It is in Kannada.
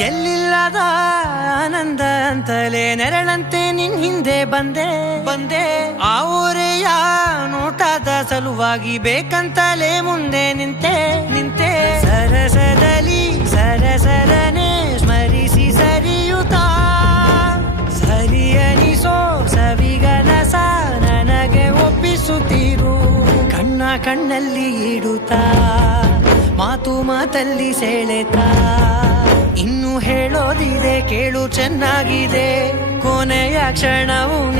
ಎಲ್ಲಿಲ್ಲದ ಆನಂದ ಅಂತಲೇ ನೆರಳಂತೆ ನಿನ್ ಹಿಂದೆ ಬಂದೆ. ಬಂದೆ. ಆ ಊರೆಯ ನೋಟದ ಸಲುವಾಗಿ ಬೇಕಂತಲೇ ಮುಂದೆ ನಿಂತೆ. ನಿಂತೆ. ಸರಸದಲ್ಲಿ ಸರಸರನೆ ಸ್ಮರಿಸಿ ಸರಿಯುತ್ತ. ಸರಿಯನಿಸೋ ಸವಿಗನಸ ನನಗೆ ಒಪ್ಪಿಸುತ್ತೀರು. ಕಣ್ಣ ಕಣ್ಣಲ್ಲಿ ಇಡುತ್ತಾ, ಮಾತು ಮಾತಲ್ಲಿ ಸೆಳೆತಾ. ಇನ್ನು ಹೇಳೋದಿದೆ ಕೇಳು ಚೆನ್ನಾಗಿದೆ. ಕೊನೆಯ ಕ್ಷಣವು